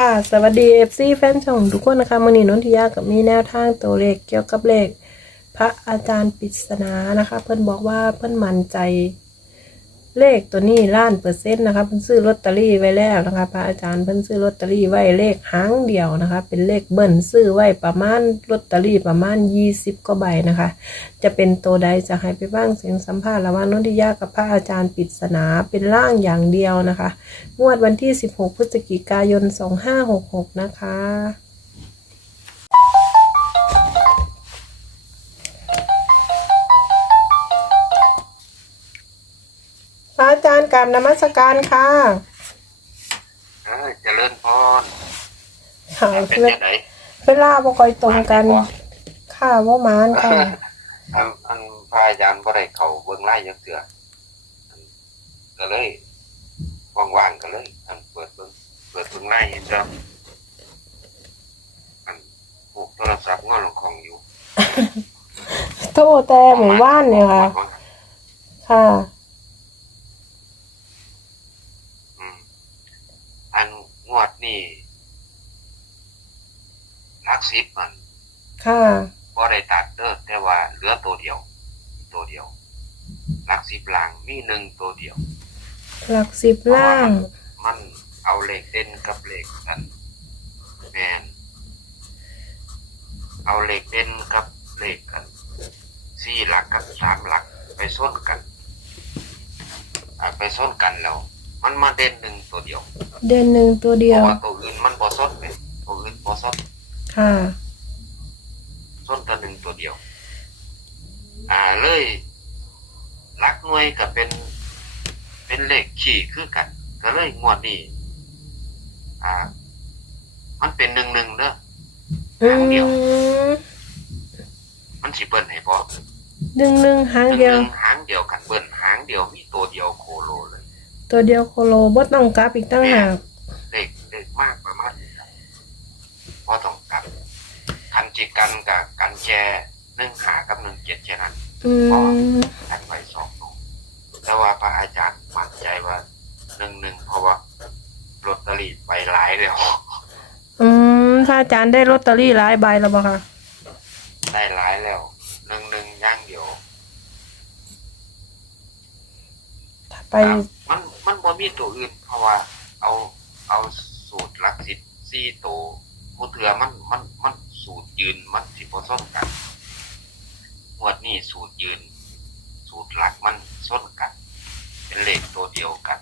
ค่ะสวัสดี FC แฟนช่องทุกคนนะคะมือนีนนทิยากับมีแนวทางตัวเลขเกี่ยวกับเลขพระอาจารย์ปริศนานะคะ เพื่อนบอกว่าเพื่อนมั่นใจ เลขตัวนี้ล้านเปอร์เซ็นต์นะคะเพิ่นซื้อลอตเตอรี่ไว้แล้วนะคะพระอาจารย์เพิ่นซื้อลอตเตอรี่ไว้เลขหางเดียวนะคะ เป็นเลขเบิ้ลซื้อไว้ประมาณลอตเตอรี่ประมาณยี่สิบกว่าใบนะคะ จะเป็นตัวใดจะให้ไปบ้างเสียงสัมภาษณ์ระหว่างนนทิยากับพระอาจารย์ปริศนาเป็นร่างอย่างเดียวนะคะ งวดวันที่16พฤศจิกายน2566นะคะ กราบนมัสการค่ะเออเจริญพรค่ะเป็นยังไงเวลาบ่ค่อยตรงกัน ค่ะว่ามานค่ะอันอันพระอาจารย์บ่ได้เข้าเบิ่งไล่ยังเถื่ออันก็เลยว่างๆก็เลย อันเปิดเบิ่งเปิดเบิ่งไล่เห็นจ้ะอันพวกโทรศัพท์งอลงของอยู่โทษแต่หมู่บ้านเนี่ยค่ะ ค่ะ อืมอันงวดนี่ลัก สิบมันค่ะบ่ได้ตัดเด้อแต่ว่าเหลือตัวเดียว ตัวเดียวลักสิบลางมีหนึ่งตัวเดียวหลักสิบล่าง มันเอาเหล็กเด่นกับเหล็กกันแมนเอาเหล็กเด่นกับเหล็กกันสี่หลักกับสามหลักไปส้นกันอ่าไปส้นกันแล้ว มันมาเด่นหนึ่งตัวเดียว เดือนหนึ่งตัวเพเดียวราะว่าตัวอื่นมันบ่ส้นเลยตัวอื่นบ่ส้น ค่ะส้นตัวหนึ่งตัวเดียว อ่าเลยหลักหน่วยก็เป็น เป็นเลขขี่คือกัน ก็เลยงวดนี้อ่า มันเป็นหนึ่งหนึ่งเด้ออืหางเดียวมมันสิเบิ้ลให้พอหนึ่งหนึ่งหางหนึ่งเดียวหนึ่งหางเดียวกันเบิ้ลหางเดียวมีตัวเดียวโคโลเลย ตัวเดียวโคโลบ่ต้องกลับอีกตั้งหากเลขเลขมากประมาณนี้ครับพอต้องกันคัน จิกันกับกันแจหนึ่งหากับหนึ่งเจ็ดแค่นั้นอืมกันไปสองตัวแต่ว่าพระอาจารย์มั่นใจว่าหนึ่งหนึ่งเพราะว่าลอตเตอรี่ไปหลายแล้วอืมถ้าอาจารย์ได้ลอตเตอรี่หลายใบแล้วบ่คะได้หลายแล้วหนึ่งหนึ่งย่างเดียวถ้าไปครับมันมันบ่มีตัวอื่น เพราะว่า เอาเอาสูตรหลักสิบสี่ตัวผู้เถือมันมันมัน สูตรยืนมันสิบ่ซ้นกันงวดนี้สูตรยืน สูตรหลักมันซ้นกัน เป็นเลขตัวเดียวกัน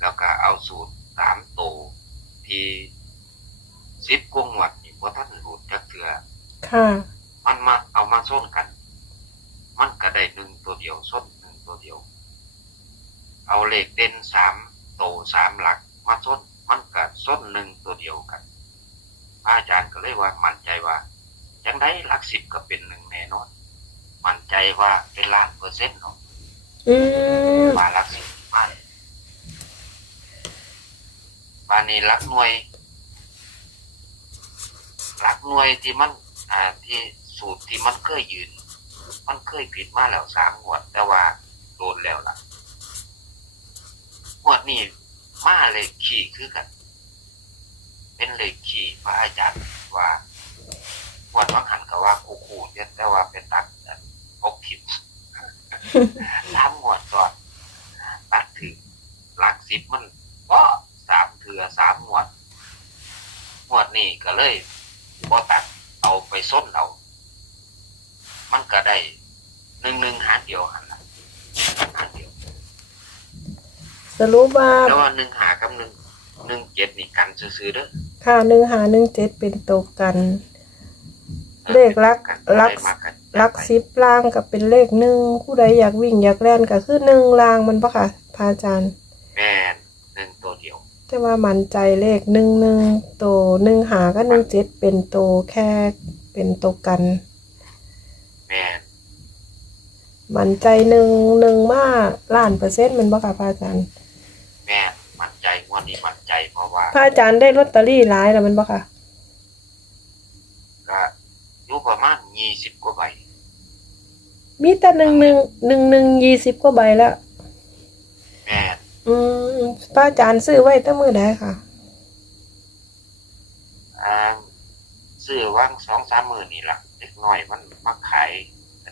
แล้วก็เอาสูตรสามตัวที่สิบกงวดนี่บ่ทันหลุดจักเถือค่ะมันมาเอามาส้นกัน มันก็ได้หนึ่งตัวเดียวส้นหนึ่งตัวเดียว เอาเลขเด่นสามโตสามหลัก มาส้นมันก็ส้นหนึ่งตัวเดียวกัน พระอาจารย์ก็เลยว่ามั่นใจว่าจังได้หลักสิบก็เป็นหนึ่งแน่นอนมั่นใจว่าเป็นล้านเปอร์เซ็นต์เนาะอืมมาหลักสิบมาบานนี้หลักหน่วยหลักหน่วยที่มัน อ่าที่สูตรที่มันเคยยืน มันเคยผิดมาแล้วสามงวด แต่ว่าโดนแล้วล่ะงวดนี้มาเลยขี่คือกัน เป็นเลขขี่พ ระอาจารย์ว่างวดวังหันก็ว่าคู่คู่ๆเนี่ยแต่ว่าเป็นตัดพกผิดสามงวดก่อนตัดถึงหลักสิบมันก็สามเถือสามงวดงวดนี้ก็เลยบ่ตัดเอาไปส้นเอา มันก็ได้หนึ่งหนึ่งหางเดียวหันละหางเดียวสรุปว่าแล้วว่าหนึ่งหากับหนึ่งหนึ่งเจ็ดนี่กันซื้อๆเด้อ ค่ะหนึ่งหาหนึ่งเจ็ดเป็นตัวกัน เลขลักกันลักได้มากันลักสิบล่างกับเป็นเลขหนึ่งผู้ใดอยากวิ่งอยากแล่นก็คือหนึ่งล่างมันปะค่ะพระอาจารย์แม่นหนึ่งตัวเดียวแต่ว่ามันใจเลขหนึ่งหนึ่งตัวหนึ่งหาก็หนึ่งเจ็ดเป็นตัวแค่เป็นตัวกันแม่นมันใจหนึ่งหนึ่งมากล้านเปอร์เซ็นต์แมันปะค่ะพระอาจารย์แม่นมั่นใจงวดนี้มั่น จเพราะว่าพระอาจารย์ได้ลอตเตอรี่หลายแล้วมันบ่ค่ะก็อยู่ประมาณยี่สิบกว่าใบมีแต่หนึ่งหนึ่งหนึ่งหนึ่งยี่สิบกว่าใบแล้ว แม่อืมพระอาจารย์ซื้อไว้ตั้งเมื่อใดค่ะ อ่าซื้อว่างสองสามหมื่นนี่แหละเด็กน้อยมันมักขาย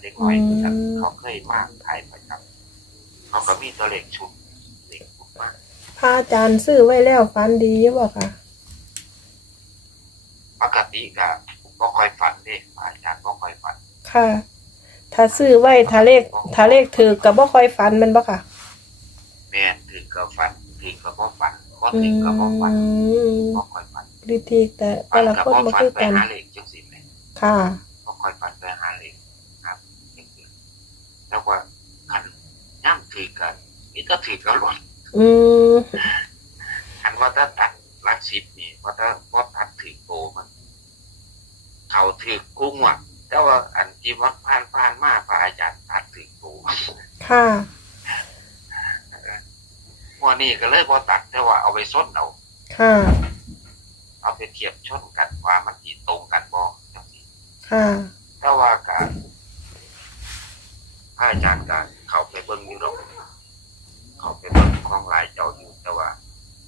เด็กน้อยอืม เขาเคยมากขายไปครับ เขาก็มีตัวเลขชุดเลขชุดมาก พระอาจารย์ซื้อไว้แล้วฟันดีอยู่บ่ค่ะ ปกติก็บ่ค่อยฝันเด้อาจารย์บ่ค่อยฝันค่ะ ถ้าซื้อไว้ถ้าเลขถ้าเลขถือก็บ่ค่อยฟันแมันบ่ค่ะ แม่นถือก็ฝันถือก็บ่ฝันบ่อืถือก็บ่ฝันมบ่ค่อยฝันวิธีแต่ฝัแต่นละก็คนบ่บ่ฝันคือไปกัน หาเลขจังซี่แหละค่ะ บ่ค่อยฝันไปหาเลขครับจริงๆแล้วว่าคันย่ํถือกันมีแต่ถือก็หลด อืมคันว่าถ้าตัดหลักสิบนี่ว่าถ้าว่าตัดถือโตมัน เขาถือกุ้งว่ะแต่ว่าอันที่ว่าผ่านผ่านมาพระอาจารย์ตัดถือโตค่ะวันนี้ก็เลยบ่ตัดแต่ว่าเอาไปส้นเอาค่ะเอาไปเทียบชนกันว่ามันสิตรงกันบ่จังซี่ค่ะ แต่ว่าการพระอาจารย์ก็เขาไปเบิ่งอยู่ดอกเขาไปเบิ่งของหลายเจ้าอยู่แต่ว่า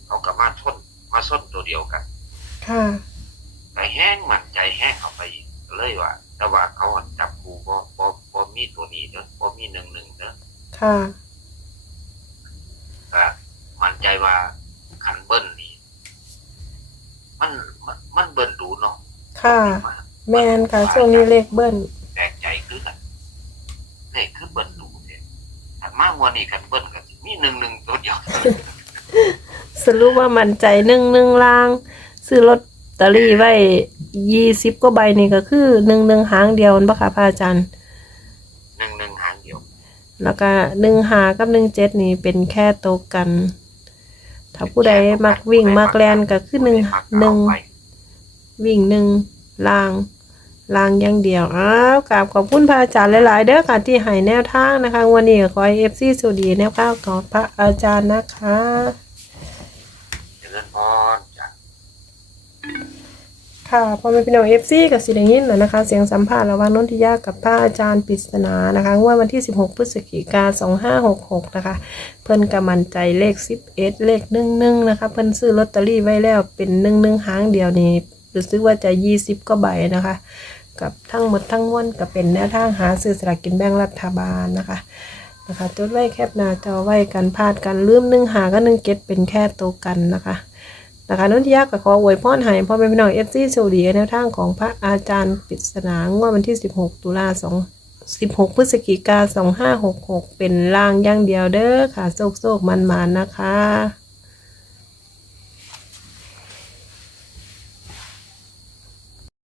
เขาก็มาชนมาส้น ตัวเดียวกันค่ะแต่แห้งมั่นใจแห้งเข้าไปอีกเลยว่าแต่ว่าเขาจับคูบ่บ่บ่มีตัวนี้เด้อบ่มีหนึ่งหนึ่งเด้อค่ะก็มั่นใจว่าคันเบิ้ลนี่มันมันมันเบิ้ลดูเนาะค่ะ แมนค่ะช่วงนี้เลขเบิ้ลแปลกใจคือกันเลขคือเบิ้ลดูเนี่ยอันมากกว่านี้คันเบิ้ลก็สิมีหนึ่งหนึ่งตัวเดียว สรุปว่ามันใจหนึ่งหนึ่งลาง ซื้อลอตเตอรี่ไว้ยี่สิบกว่าใบนี่ก็คือหนึ่งหนึ่งหางเดียวนั่นปะคะพระอาจารย์ หนึ่งหนึ่งหางเดียวแล้วก็หนึ่งหากับหนึ่งเจ็ดนี่เป็นแค่โตวกัน ถ้าผู้ใดมักวิ่งมักแลนก็คือหนึ่งหนึ่ง เอาไปวิ่งหนึ่งลางลางอย่างเดียว อ้าวกราบขอบคุณพระอาจารย์หลาย ๆ เด้อค่ะที่ให้แนวทางนะคะ วันนี้ก็ขอเอฟซีสุดีแนวข้าวของพระอาจารย์นะคะเจ ริญพรจ้ะค่ะพอเป็นพี่น้องเอฟซีกับสิไดยินแล้วนะคะ เสียงสัมภาษณ์ระหว่างนนทิยากับพระอาจารย์ปริศนานะคะงวดวันที่ 16 พฤศจิกา2566 นะคะ เพิ่นกำมันใจเลข 11 เลข 11 นะคะ เพิ่นซื้อลอตเตอรี่ไว้แล้วเป็น 11 หางเดียวนี่รู้สึกว่าจะ 20 ก็ใบนะคะ กับทั้งหมดทั้งมวลก็เป็นแนวทางหาซื้อสลากกินแบ่งรัฐบาลนะคะ นะคะจดไว้แคบหน้าจอไว้กันพลาดกันลืมนึ่งหาก็นึ่งเก็ตเป็นแค่ตัวกันนะคะนะคะนุ่นที่ยากกับขออวยพรให้พ่อแม่พี่น้องเอฟซีโชดีแนวทางของพระอาจารย์ปริศนางวดวันที่ 16 ตุลา2 16 พฤศจิกา2566 เป็นล่างย่างเดียวเด้อค่ะ โซกโซกมันมานะคะ